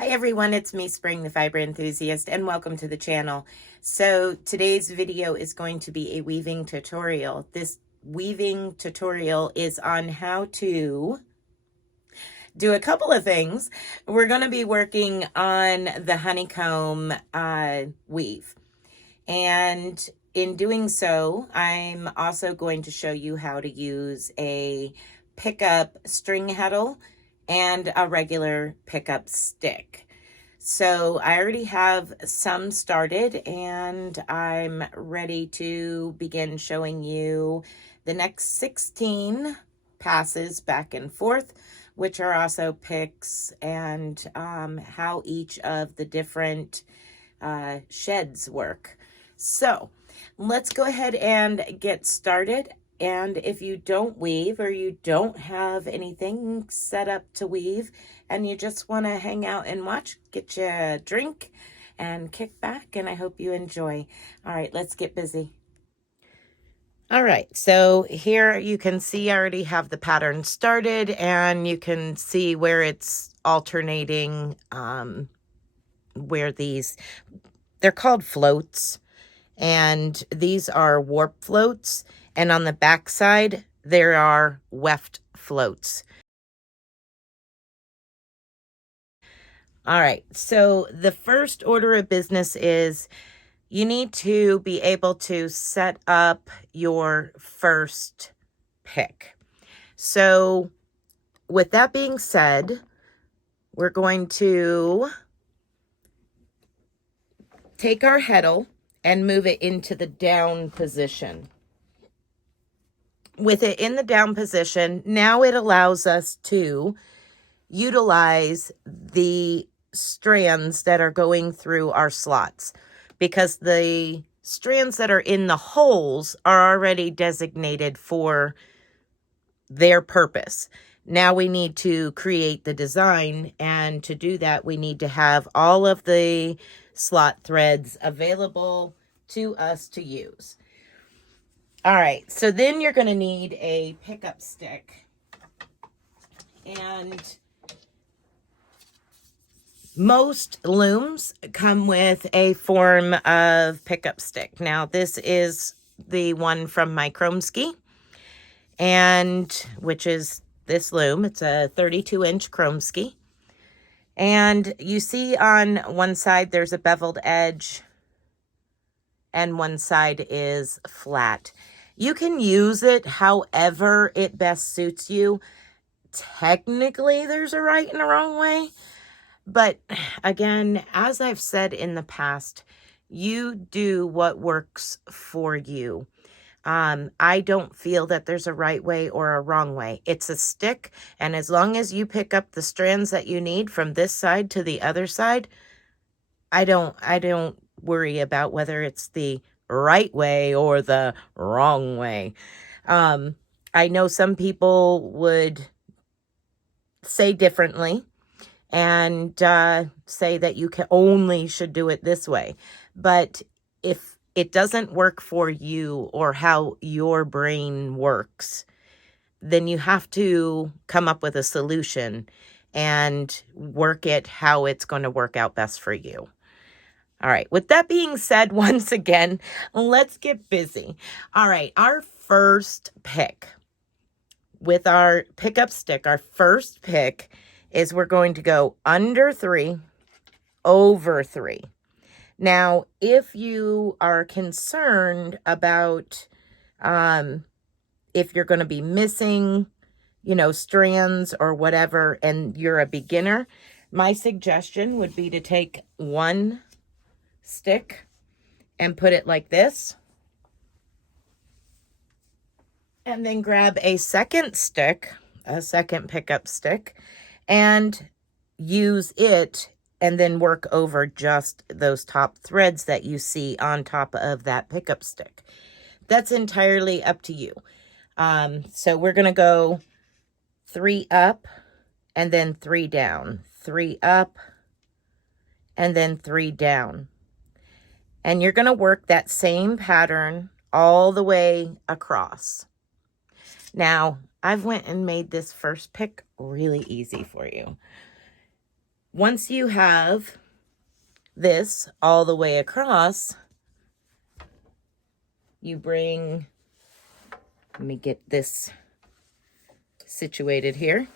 Hi everyone, it's me, Spring, the fiber enthusiast, and welcome to the channel. So today's video is going to be a weaving tutorial. This weaving tutorial is on how to do a couple of things. We're going to be working on the honeycomb weave. And in doing so, I'm also going to show you how to use a pickup string heddle and a regular pickup stick. So I already have some started and I'm ready to begin showing you the next 16 passes back and forth, which are also picks, and how each of the different sheds work. So let's go ahead and get started. And if you don't weave or you don't have anything set up to weave and you just want to hang out and watch, get you a drink and kick back, and I hope you enjoy. All right, let's get busy. All right, so here you can see I already have the pattern started, and you can see where it's alternating, where they're called floats. And these are warp floats, and on the back side there are weft floats. All right, so the first order of business is you need to be able to set up your first pick. So with that being said, we're going to take our heddle and move it into the down position. With it in the down position, now it allows us to utilize the strands that are going through our slots, because the strands that are in the holes are already designated for their purpose. Now we need to create the design, and to do that we need to have all of the slot threads available to us to use. All right, so then you're going to need a pickup stick, and most looms come with a form of pickup stick. Now this is the one from my Crocheting, and which is this loom. It's a 32-inch Crocheting. And you see on one side there's a beveled edge and one side is flat. You can use it however it best suits you. Technically, there's a right and a wrong way. But again, as I've said in the past, you do what works for you. I don't feel that there's a right way or a wrong way. It's a stick, and as long as you pick up the strands that you need from this side to the other side, I don't worry about whether it's the right way or the wrong way. I know some people would say differently and say that you should do it this way. But if it doesn't work for you or how your brain works, then you have to come up with a solution and work it how it's going to work out best for you. All right, with that being said, once again, let's get busy. All right, our first pick with our pickup stick, our first pick is we're going to go under 3, over 3. Now, if you are concerned about if you're going to be missing, strands or whatever, and you're a beginner, my suggestion would be to take one stick and put it like this, and then grab a second stick, a second pickup stick, and use it, and then work over just those top threads that you see on top of that pickup stick. That's entirely up to you. So we're going to go 3 up and then 3 down, 3 up and then 3 down. And you're going to work that same pattern all the way across. Now, I've went and made this first pick really easy for you. once you have this all the way across, you bring, let me get this situated here.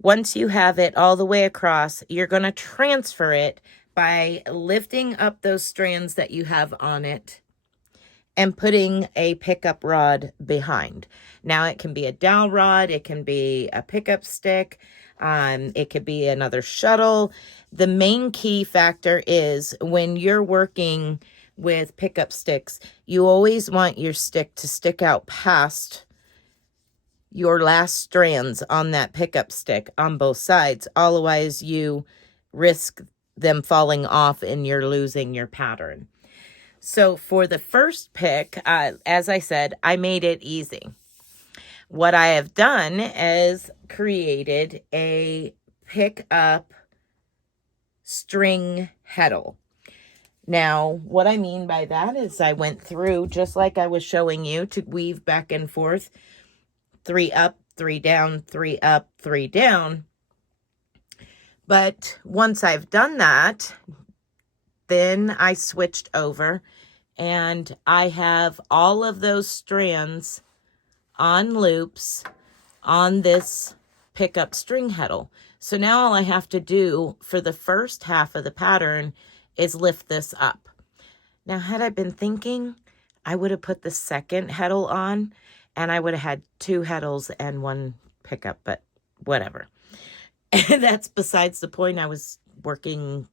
Once you have it all the way across, you're going to transfer it by lifting up those strands that you have on it and putting a pickup rod behind. Now it can be a dowel rod, it can be a pickup stick, it could be another shuttle. The main key factor is when you're working with pickup sticks, you always want your stick to stick out past your last strands on that pickup stick on both sides. Otherwise, you risk them falling off and you're losing your pattern. So for the first pick, as I said, I made it easy. What I have done is created a pickup string heddle. Now, what I mean by that is I went through, just like I was showing you, to weave back and forth, 3 up, 3 down, 3 up, 3 down. But once I've done that, then I switched over and I have all of those strands on loops on this pickup string heddle. So now all I have to do for the first half of the pattern is lift this up. Now, had I been thinking, I would have put the second heddle on and I would have had 2 heddles and 1 pickup, but whatever. That's besides the point. I was working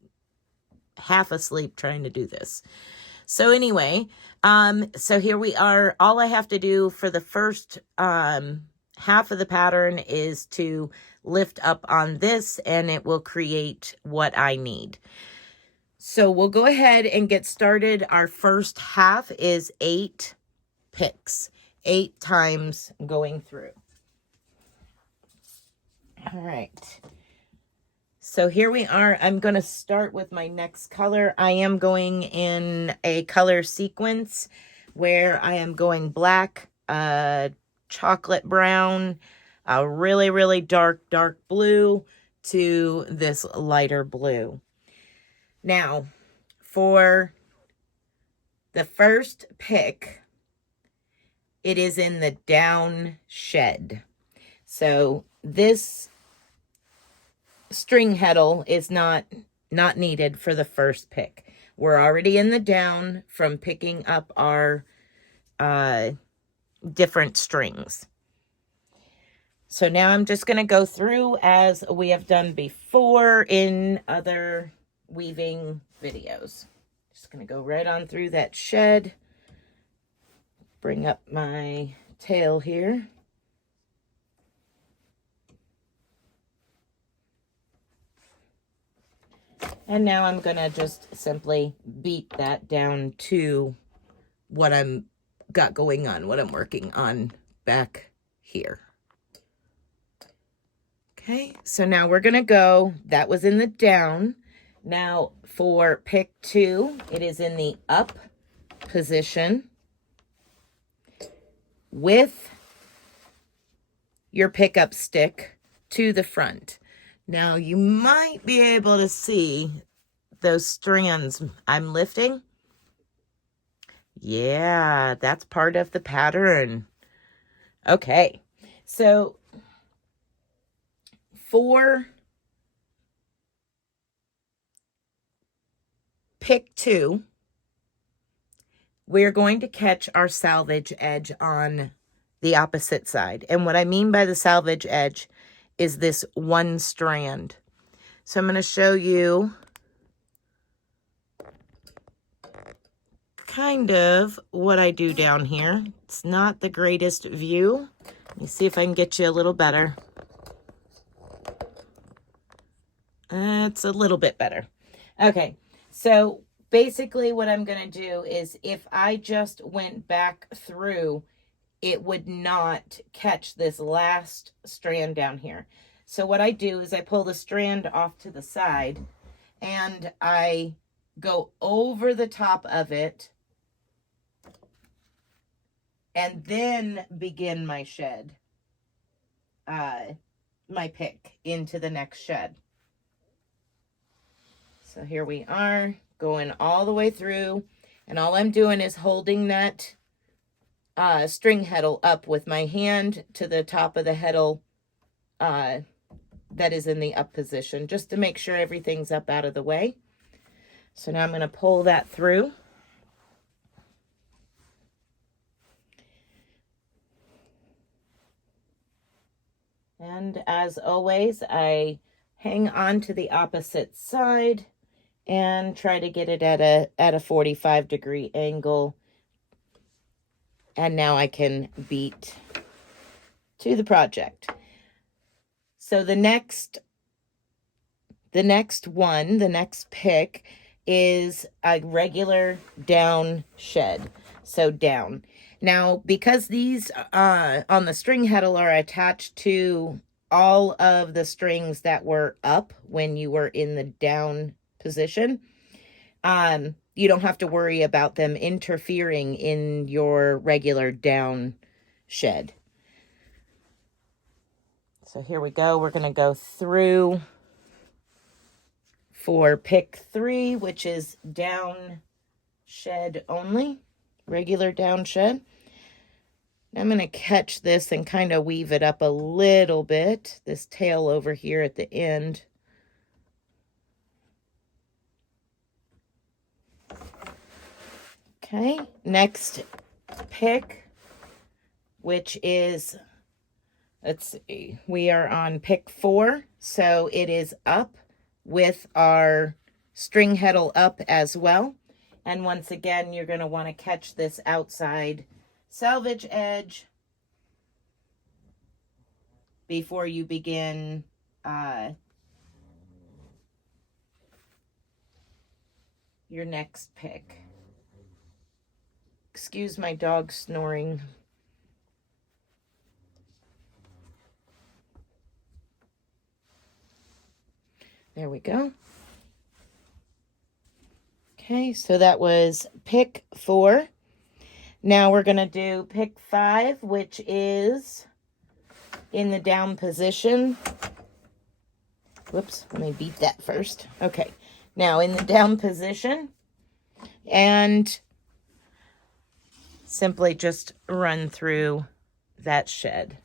half asleep trying to do this. So anyway, so here we are. All I have to do for the first half of the pattern is to lift up on this and it will create what I need. So we'll go ahead and get started. Our first half is 8 picks, 8 times going through. All right. So here we are. I'm going to start with my next color. I am going in a color sequence where I am going black, chocolate brown, a really, really dark blue to this lighter blue. Now, for the first pick, it is in the down shed. So this string heddle is not needed for the first pick. We're already in the down from picking up our different strings. So now I'm just going to go through as we have done before in other weaving videos. Just going to go right on through that shed. Bring up my tail here. And now I'm going to just simply beat that down to what I'm got going on, what I'm working on back here. Okay, so now we're going to go, that was in the down. Now for pick 2, it is in the up position with your pickup stick to the front. Now you might be able to see those strands I'm lifting. Yeah, that's part of the pattern. Okay, so for pick 2, we're going to catch our salvage edge on the opposite side. And what I mean by the salvage edge is this one strand. So I'm going to show you kind of what I do down here. It's not the greatest view. Let me see if I can get you a little better. It's a little bit better. Okay, so basically what I'm going to do is if I just went back through, it would not catch this last strand down here. So what I do is I pull the strand off to the side and I go over the top of it and then begin my shed, my pick into the next shed. So here we are, going all the way through, and all I'm doing is holding that string heddle up with my hand to the top of the heddle that is in the up position, just to make sure everything's up out of the way. So now I'm going to pull that through. And as always, I hang on to the opposite side and try to get it at a 45-degree angle. And now I can beat to the project. So the next pick is a regular down shed. So down. Now, because these on the string heddle are attached to all of the strings that were up when you were in the down position, you don't have to worry about them interfering in your regular down shed. So here we go. We're going to go through for pick 3, which is down shed only, regular down shed. I'm going to catch this and kind of weave it up a little bit, this tail over here at the end. Okay, next pick, which is, let's see, we are on pick 4, so it is up with our string heddle up as well. And once again, you're going to want to catch this outside selvage edge before you begin your next pick. Excuse my dog snoring. There we go. Okay, so that was pick 4. Now we're going to do pick 5, which is in the down position. Whoops, let me beat that first. Okay, now in the down position, and simply just run through that shed.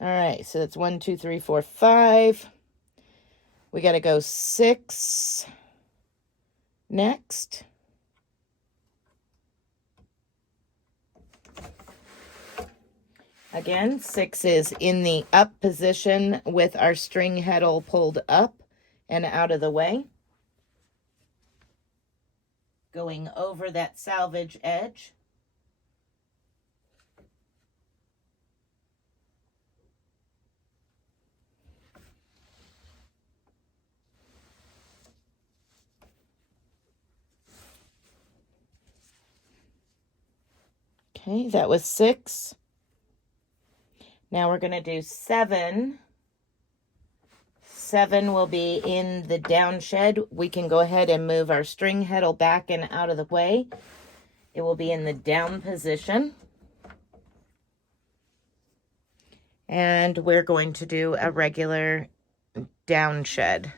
All right, so that's 1, 2, 3, 4, 5. We got to go 6 next. Again, 6 is in the up position with our string heddle pulled up and out of the way. Going over that selvage edge. Okay, that was 6. Now we're going to do 7. 7 will be in the down shed. We can go ahead and move our string heddle back and out of the way. It will be in the down position. And we're going to do a regular down shed,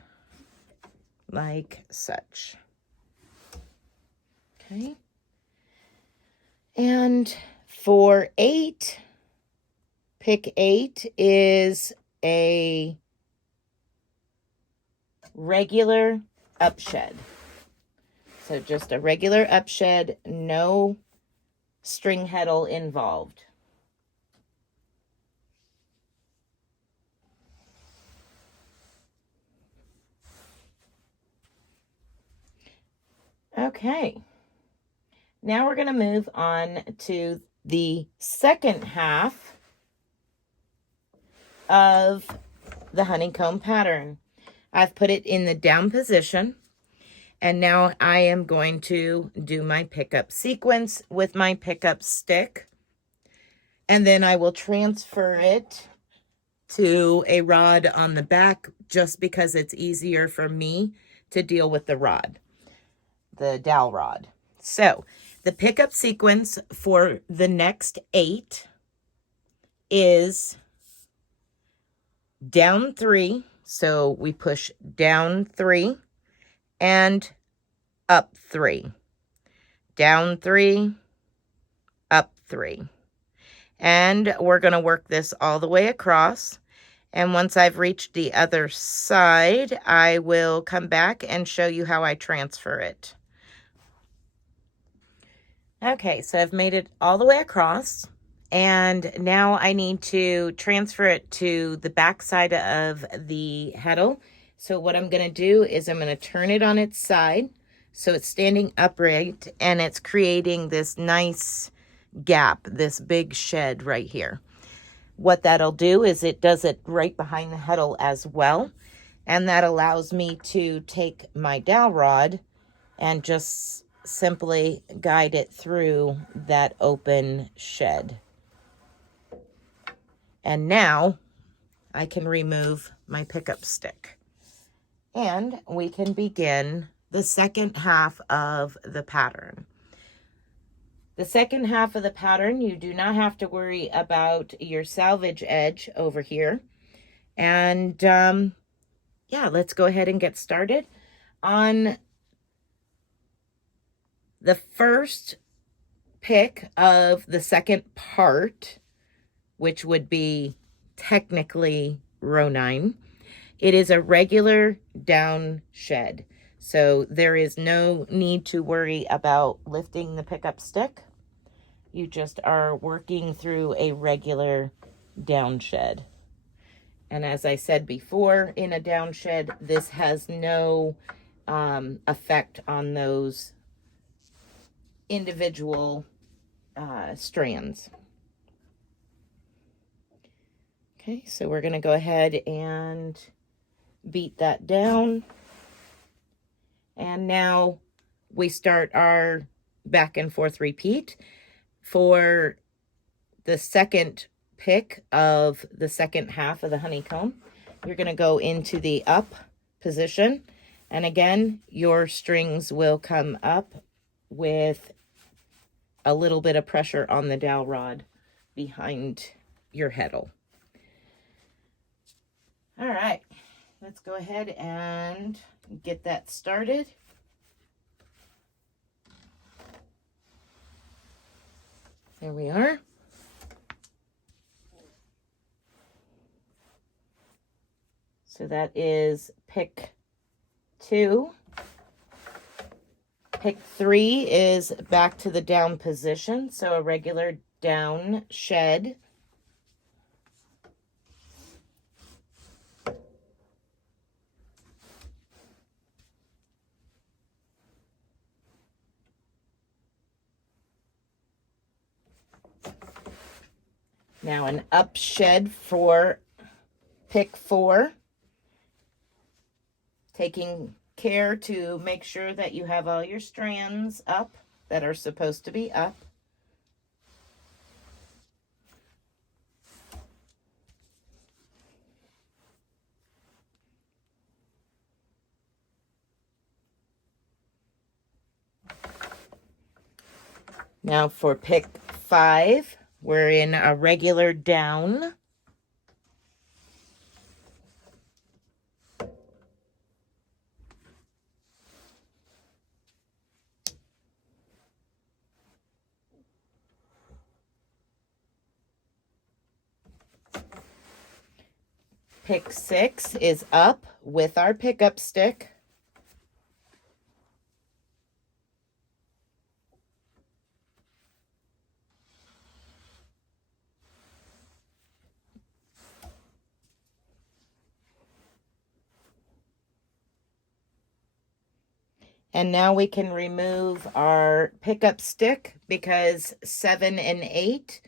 like such. Okay. And for 8, pick 8 is a regular up shed. So just a regular up shed, no string heddle involved. Okay. Now we're going to move on to the second half of the honeycomb pattern. I've put it in the down position, and now I am going to do my pickup sequence with my pickup stick, and then I will transfer it to a rod on the back just because it's easier for me to deal with the rod, the dowel rod. So the pickup sequence for the next 8 is down 3. So we push down 3 and up 3, down 3, up 3. And we're going to work this all the way across. And once I've reached the other side, I will come back and show you how I transfer it. Okay, so I've made it all the way across, and now I need to transfer it to the back side of the heddle. So what I'm going to do is I'm going to turn it on its side so it's standing upright, and it's creating this nice gap, this big shed right here. What that'll do is it does it right behind the heddle as well, and that allows me to take my dowel rod and just simply guide it through that open shed. And now I can remove my pickup stick, and we can begin the second half of the pattern. The second half of the pattern, you do not have to worry about your salvage edge over here. And yeah, let's go ahead and get started. On the first pick of the second part, which would be technically row 9, it is a regular down shed. So there is no need to worry about lifting the pickup stick. You just are working through a regular down shed. And as I said before, in a down shed, this has no effect on those individual strands. Okay, so we're going to go ahead and beat that down. And now we start our back and forth repeat. For the second pick of the second half of the honeycomb, you're going to go into the up position. And again, your strings will come up with a little bit of pressure on the dowel rod behind your heddle. All right, let's go ahead and get that started. There we are. So that is pick 2. Pick 3 is back to the down position, so a regular down shed. Now an up shed for pick 4. Taking care to make sure that you have all your strands up that are supposed to be up. Now for pick 5, we're in a regular down. Pick 6 is up with our pickup stick. And now we can remove our pickup stick because 7 and 8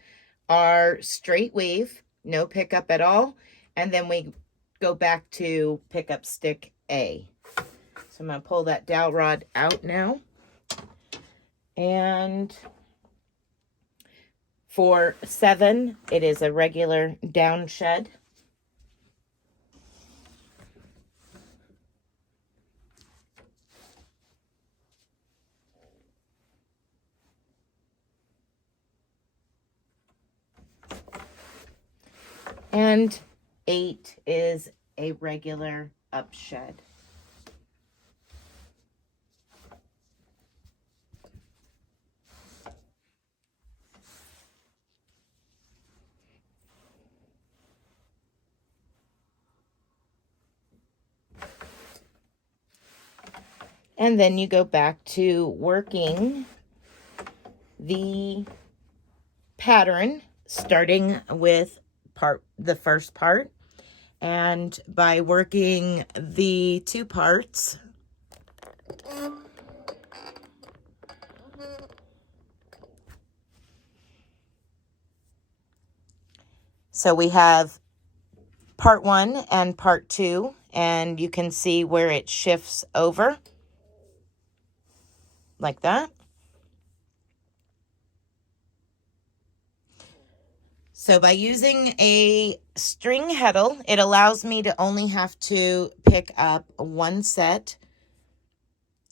are straight weave, no pickup at all. And then we go back to pickup stick A. So I'm going to pull that dowel rod out now. And for 7, it is a regular down shed. And 8 is a regular upshed. And then you go back to working the pattern, starting with the first part. And by working the 2 parts, so we have part 1 and part 2, and you can see where it shifts over like that. So by using a string heddle, it allows me to only have to pick up 1 set,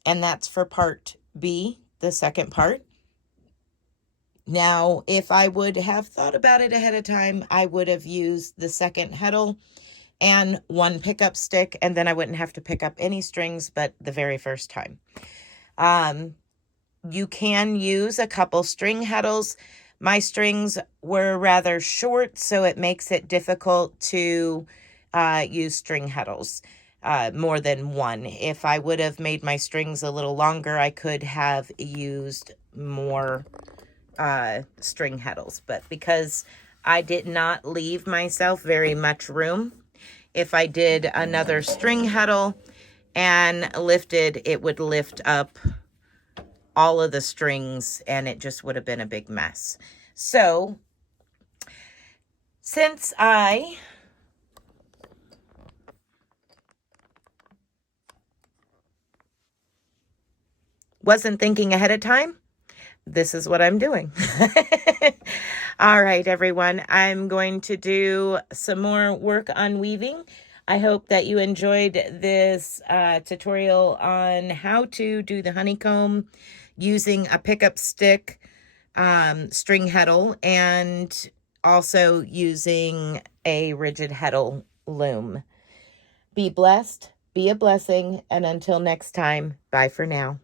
and that's for part B, the second part. Now, if I would have thought about it ahead of time, I would have used the second heddle and 1 pickup stick, and then I wouldn't have to pick up any strings but the very first time. You can use a couple string heddles. My strings were rather short, so it makes it difficult to use string heddles, more than 1. If I would have made my strings a little longer, I could have used more string heddles. But because I did not leave myself very much room, if I did another string heddle and lifted, it would lift up all of the strings and it just would have been a big mess. So since I wasn't thinking ahead of time, this is what I'm doing. All right, everyone. I'm going to do some more work on weaving. I hope that you enjoyed this tutorial on how to do the honeycomb using a pickup stick, string heddle, and also using a rigid heddle loom. Be blessed, be a blessing, and until next time, bye for now.